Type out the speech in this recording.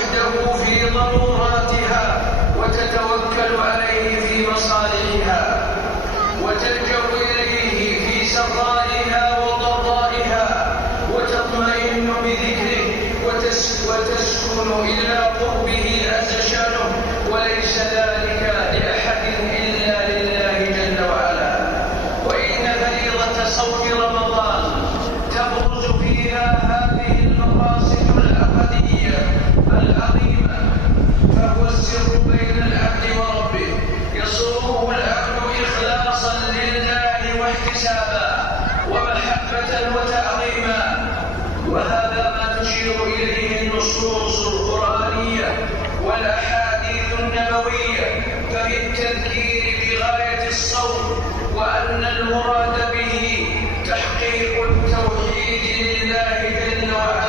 وحده في ضروراتها وتتوكل عليه في مصالحها وتلجأ إليه في سرائها وضرائها وتطمئن بذكره وتسكن إلى قربه عز شأنه، وليس ذلك لأحد إلا لله جل وعلا. وإن فريضة صوم رمضان تبرز فيها هذه المقاصد الأبدية العظيمة، فهو السر بين العبد وربه، يصومه العبد إخلاصا لله واحتسابا ومحبة وتعظيما، وهذا ما تشير إليه النصوص القرآنية والأحاديث النبوية، ففي التذكير بغاية الصوم وأن المراد به تحقيق التوحيد لله جل وعلا